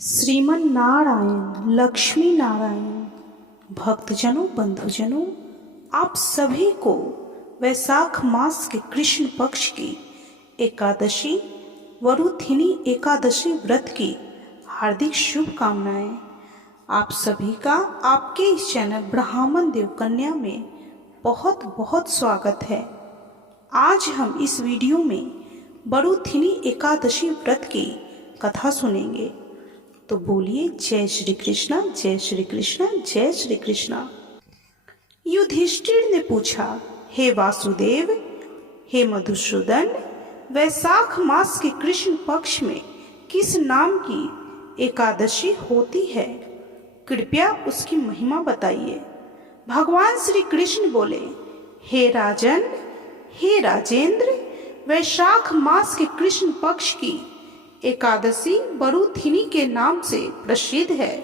श्रीमन नारायण लक्ष्मी नारायण भक्तजनों बंधुजनों, आप सभी को वैशाख मास के कृष्ण पक्ष की एकादशी वरुथिनी एकादशी व्रत की हार्दिक शुभकामनाएं। आप सभी का आपके इस चैनल ब्राह्मण देव कन्या में बहुत बहुत स्वागत है। आज हम इस वीडियो में वरुथिनी एकादशी व्रत की कथा सुनेंगे। तो बोलिए जय श्री कृष्णा, जय श्री कृष्णा, जय श्री कृष्णा। युधिष्ठिर ने पूछा, हे वासुदेव, हे मधुसूदन, वैशाख मास के कृष्ण पक्ष में किस नाम की एकादशी होती है? कृपया उसकी महिमा बताइए। भगवान श्री कृष्ण बोले, हे राजन, हे राजेंद्र, वैशाख मास के कृष्ण पक्ष की एकादशी वरुथिनी के नाम से प्रसिद्ध है।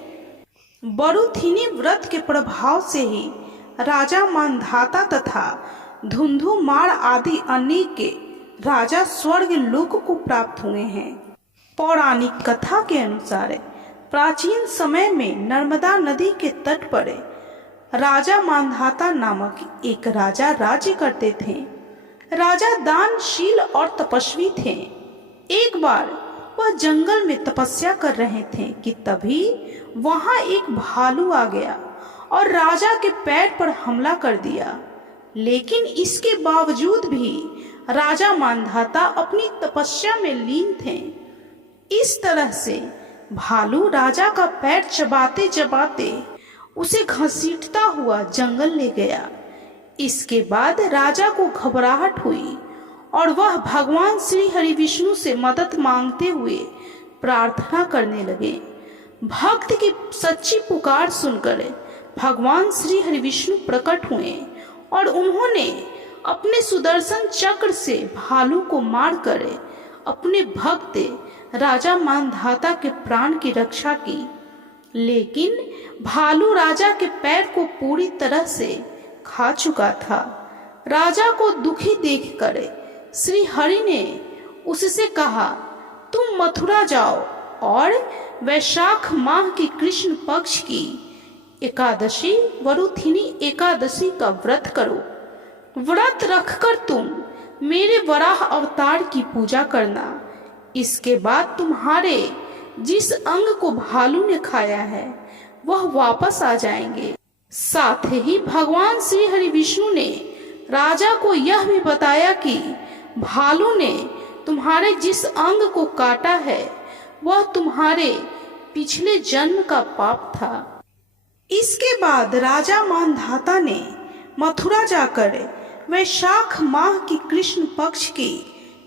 वरुथिनी व्रत के प्रभाव से ही राजा मांधाता तथा धुंधुमार आदि अनेक के राजा स्वर्ग लोक को प्राप्त हुए हैं। पौराणिक कथा के अनुसार प्राचीन समय में नर्मदा नदी के तट पर राजा मांधाता नामक एक राजा राज्य करते थे। राजा दानशील और तपस्वी थे। एक बार वह जंगल में तपस्या कर रहे थे कि तभी वहां एक भालू आ गया और राजा के पैर पर हमला कर दिया। लेकिन इसके बावजूद भी राजा मांधाता अपनी तपस्या में लीन थे। इस तरह से भालू राजा का पैर चबाते चबाते उसे घसीटता हुआ जंगल ले गया। इसके बाद राजा को घबराहट हुई और वह भगवान श्री हरि विष्णु से मदद मांगते हुए प्रार्थना करने लगे। भक्त की सच्ची पुकार सुनकर भगवान श्री हरि विष्णु प्रकट हुए और उन्होंने अपने सुदर्शन चक्र से भालू को मारकर अपने भक्त राजा मांधाता के प्राण की रक्षा की। लेकिन भालू राजा के पैर को पूरी तरह से खा चुका था। राजा को दुखी देखकर श्री हरि ने उससे कहा, तुम मथुरा जाओ और वैशाख माह की कृष्ण पक्ष की एकादशी वरुथिनी एकादशी का व्रत करो। व्रत रखकर तुम मेरे वराह अवतार की पूजा करना। इसके बाद तुम्हारे जिस अंग को भालू ने खाया है वह वापस आ जाएंगे। साथ ही भगवान श्री हरि विष्णु ने राजा को यह भी बताया कि भालू ने तुम्हारे जिस अंग को काटा है वह तुम्हारे पिछले जन्म का पाप था। इसके बाद राजा मांधाता ने मथुरा जाकर वैशाख माह की कृष्ण पक्ष की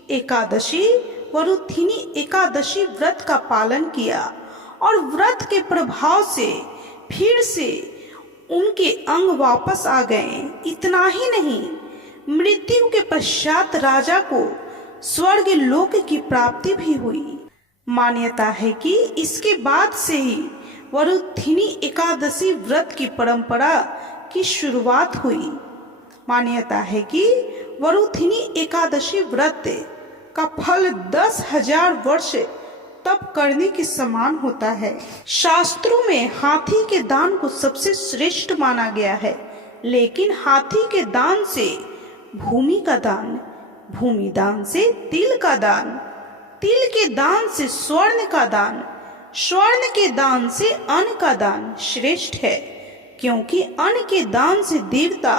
एकादशी वरुथिनी एकादशी व्रत का पालन किया और व्रत के प्रभाव से फिर से उनके अंग वापस आ गए। इतना ही नहीं, मृत्यु के पश्चात राजा को स्वर्ग लोक की प्राप्ति भी हुई। मान्यता है कि इसके बाद से ही वरुथिनी एकादशी व्रत की परंपरा की शुरुआत हुई। मान्यता है कि वरुथिनी एकादशी व्रत का फल 10,000 वर्ष तप करने के समान होता है। शास्त्रों में हाथी के दान को सबसे श्रेष्ठ माना गया है, लेकिन हाथी के दान से भूमि का दान, भूमि दान से तिल का दान, तिल के दान से स्वर्ण का दान, स्वर्ण के दान से अन्न का दान श्रेष्ठ है, क्योंकि अन्न के दान से देवता,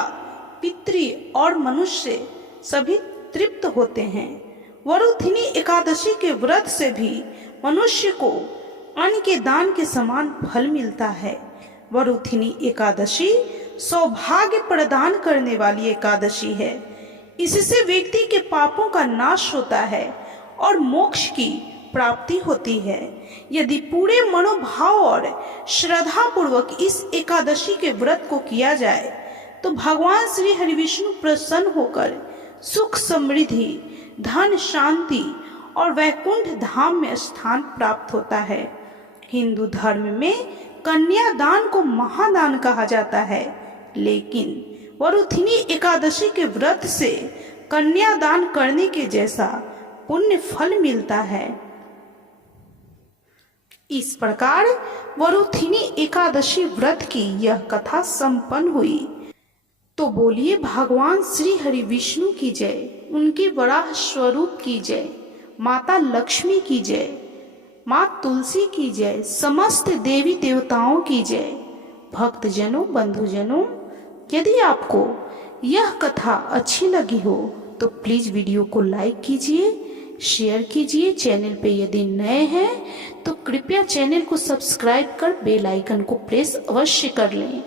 पितृ और मनुष्य सभी तृप्त होते हैं। वरुथिनी एकादशी के व्रत से भी मनुष्य को अन्न के दान के समान फल मिलता है। वरुथिनी एकादशी सौभाग्य प्रदान करने वाली एकादशी है। इससे व्यक्ति के पापों का नाश होता है और मोक्ष की प्राप्ति होती है। यदि पूरे मनोभाव और श्रद्धा पूर्वक इस एकादशी के व्रत को किया जाए तो भगवान श्री हरि विष्णु प्रसन्न होकर सुख समृद्धि, धन, शांति और वैकुंठ धाम में स्थान प्राप्त होता है। हिंदू धर्म में कन्यादान को महादान कहा जाता है, लेकिन वरुथिनी एकादशी के व्रत से कन्यादान करने के जैसा पुण्य फल मिलता है। इस प्रकार वरुथिनी एकादशी व्रत की यह कथा संपन्न हुई। तो बोलिए भगवान श्री हरि विष्णु की जय, उनके वराह स्वरूप की जय, माता लक्ष्मी की जय, माँ तुलसी की जय, समस्त देवी देवताओं की जय। भक्तजनों, बंधुजनों, यदि आपको यह कथा अच्छी लगी हो तो प्लीज वीडियो को लाइक कीजिए, शेयर कीजिए। चैनल पे यदि नए हैं तो कृपया चैनल को सब्सक्राइब कर बेल आइकन को प्रेस अवश्य कर लें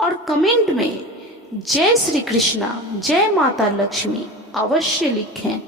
और कमेंट में जय श्री कृष्णा, जय माता लक्ष्मी अवश्य लिखें।